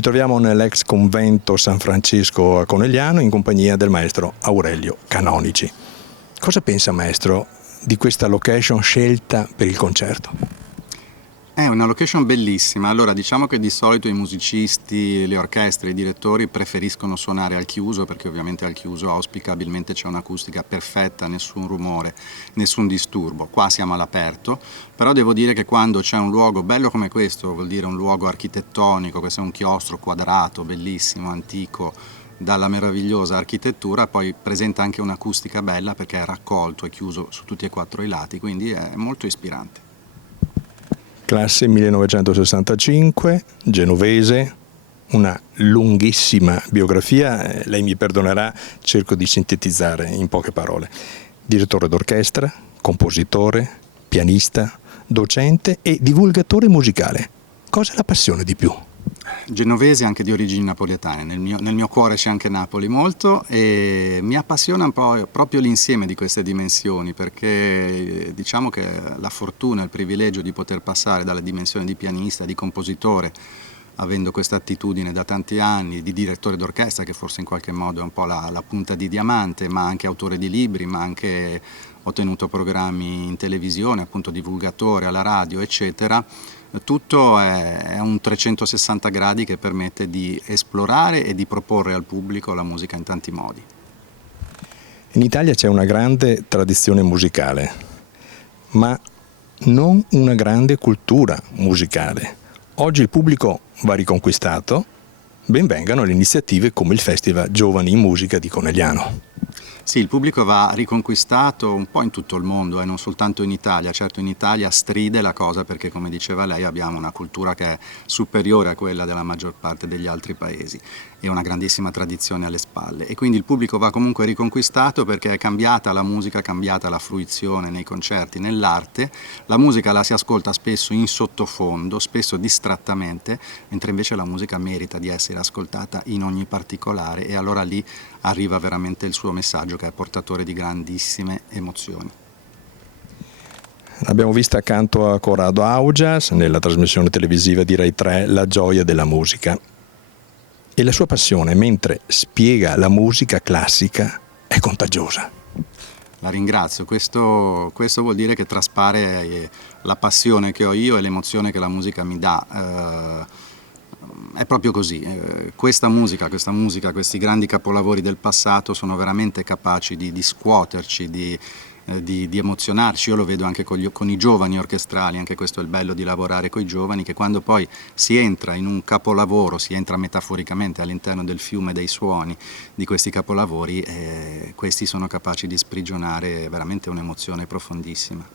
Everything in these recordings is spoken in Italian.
Ci troviamo nell'ex convento San Francesco a Conegliano in compagnia del maestro Aurelio Canonici. Cosa pensa, maestro, di questa location scelta per il concerto? È una location bellissima. Allora, diciamo che di solito i musicisti, le orchestre, i direttori preferiscono suonare al chiuso, perché ovviamente al chiuso auspicabilmente c'è un'acustica perfetta, nessun rumore, nessun disturbo. Qua siamo all'aperto, però devo dire che quando c'è un luogo bello come questo, vuol dire un luogo architettonico, questo è un chiostro quadrato, bellissimo, antico, dalla meravigliosa architettura, poi presenta anche un'acustica bella perché è raccolto e chiuso su tutti e quattro i lati, quindi è molto ispirante. Classe 1965, genovese, una lunghissima biografia, lei mi perdonerà, cerco di sintetizzare in poche parole. Direttore d'orchestra, compositore, pianista, docente e divulgatore musicale. Cosa la appassiona di più? Genovese, anche di origini napoletane, nel mio cuore c'è anche Napoli molto e mi appassiona un po' proprio l'insieme di queste dimensioni, perché diciamo che la fortuna, il privilegio di poter passare dalla dimensione di pianista, di compositore, avendo questa attitudine da tanti anni, di direttore d'orchestra, che forse in qualche modo è un po' la punta di diamante, ma anche autore di libri, ma anche ho tenuto programmi in televisione, appunto divulgatore alla radio, eccetera. Tutto è un 360 gradi che permette di esplorare e di proporre al pubblico la musica in tanti modi. In Italia c'è una grande tradizione musicale, ma non una grande cultura musicale. Oggi il pubblico va riconquistato, ben vengano le iniziative come il Festival Giovani in Musica di Conegliano. Sì, il pubblico va riconquistato un po' in tutto il mondo, non soltanto in Italia. Certo, in Italia stride la cosa perché, come diceva lei, abbiamo una cultura che è superiore a quella della maggior parte degli altri paesi e una grandissima tradizione alle spalle. E quindi il pubblico va comunque riconquistato perché è cambiata la musica, è cambiata la fruizione nei concerti, nell'arte. La musica la si ascolta spesso in sottofondo, spesso distrattamente, mentre invece la musica merita di essere ascoltata in ogni particolare e allora lì arriva veramente il suo messaggio che è portatore di grandissime emozioni. L'abbiamo vista accanto a Corrado Augias nella trasmissione televisiva di Rai 3 La gioia della musica. E la sua passione mentre spiega la musica classica è contagiosa. La ringrazio, questo vuol dire che traspare la passione che ho io e l'emozione che la musica mi dà. È proprio così, questa musica, questi grandi capolavori del passato sono veramente capaci di scuoterci, di emozionarci. Io lo vedo anche con i giovani orchestrali, anche questo è il bello di lavorare con i giovani, che quando poi si entra in un capolavoro, si entra metaforicamente all'interno del fiume dei suoni di questi capolavori, questi sono capaci di sprigionare veramente un'emozione profondissima.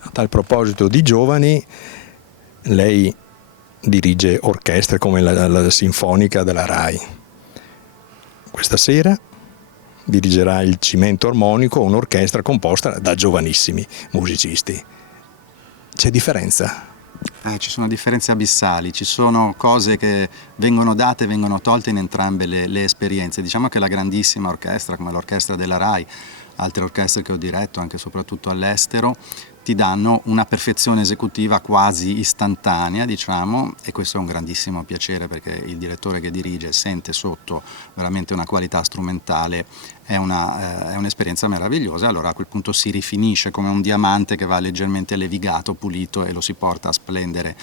A tal proposito di giovani, lei dirige orchestre come la Sinfonica della Rai. Questa sera dirigerà il Cimento Armonico, un'orchestra composta da giovanissimi musicisti. C'è differenza? Ci sono differenze abissali, ci sono cose che vengono date e vengono tolte in entrambe le esperienze. Diciamo che la grandissima orchestra, come l'orchestra della Rai, altre orchestre che ho diretto anche e soprattutto all'estero, ti danno una perfezione esecutiva quasi istantanea, diciamo, e questo è un grandissimo piacere perché il direttore che dirige sente sotto veramente una qualità strumentale, è un'esperienza meravigliosa. Allora a quel punto si rifinisce come un diamante che va leggermente levigato, pulito e lo si porta a splendere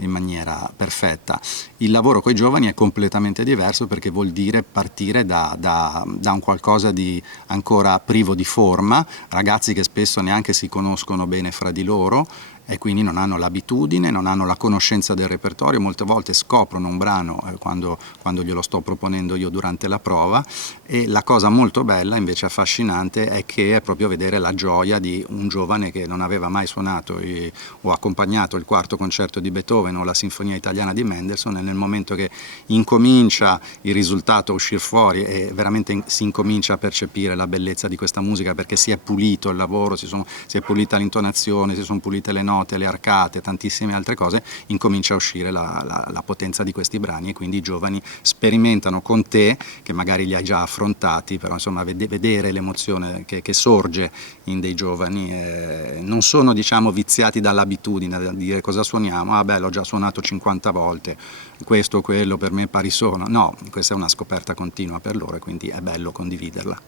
in maniera perfetta. Il lavoro con i giovani è completamente diverso perché vuol dire partire da un qualcosa di ancora privo di forma, ragazzi che spesso neanche si conoscono bene fra di loro e quindi non hanno l'abitudine, non hanno la conoscenza del repertorio, molte volte scoprono un brano quando glielo sto proponendo io durante la prova e la cosa molto bella, invece affascinante, è che è proprio vedere la gioia di un giovane che non aveva mai suonato o accompagnato il quarto concerto di Beethoven o la Sinfonia Italiana di Mendelssohn e nel momento che incomincia il risultato a uscire fuori e veramente si incomincia a percepire la bellezza di questa musica perché si è pulito il lavoro, si è pulita l'intonazione, si sono pulite le note, le arcate, tantissime altre cose, incomincia a uscire la potenza di questi brani e quindi i giovani sperimentano con te, che magari li hai già affrontati, però insomma vedere l'emozione che sorge in dei giovani, non sono diciamo viziati dall'abitudine, da dire cosa suoniamo, ah beh l'ho già suonato 50 volte, questo o quello per me pari sono. No, questa è una scoperta continua per loro e quindi è bello condividerla.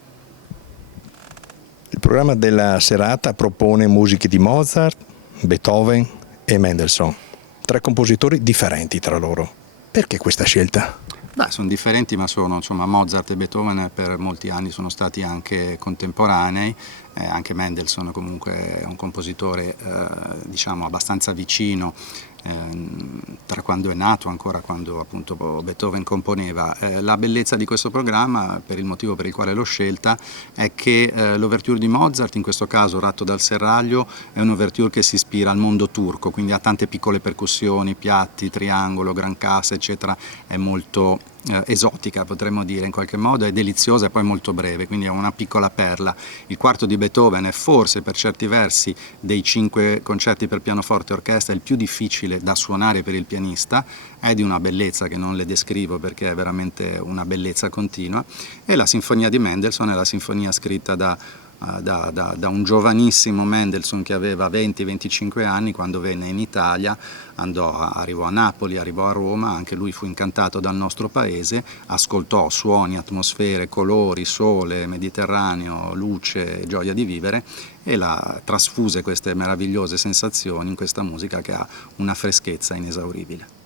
Il programma della serata propone musiche di Mozart, Beethoven e Mendelssohn, 3 compositori differenti tra loro. Perché questa scelta? Beh, sono differenti, ma sono, insomma, Mozart e Beethoven per molti anni sono stati anche contemporanei, anche Mendelssohn comunque è un compositore diciamo abbastanza vicino tra quando è nato ancora quando appunto Beethoven componeva. La bellezza di questo programma, per il motivo per il quale l'ho scelta, è che l'ouverture di Mozart, in questo caso Ratto dal Serraglio, è un'ouverture che si ispira al mondo turco, quindi ha tante piccole percussioni, piatti, triangolo, gran cassa, eccetera, è molto esotica, potremmo dire in qualche modo, è deliziosa e poi molto breve, quindi è una piccola perla. Il quarto di Beethoven è forse per certi versi dei 5 concerti per pianoforte e orchestra il più difficile da suonare per il pianista, è di una bellezza che non le descrivo perché è veramente una bellezza continua, e la sinfonia di Mendelssohn è la sinfonia scritta da un giovanissimo Mendelssohn che aveva 20-25 anni quando venne in Italia, arrivò a Napoli, arrivò a Roma, anche lui fu incantato dal nostro paese, ascoltò suoni, atmosfere, colori, sole, Mediterraneo, luce, gioia di vivere e trasfuse queste meravigliose sensazioni in questa musica che ha una freschezza inesauribile.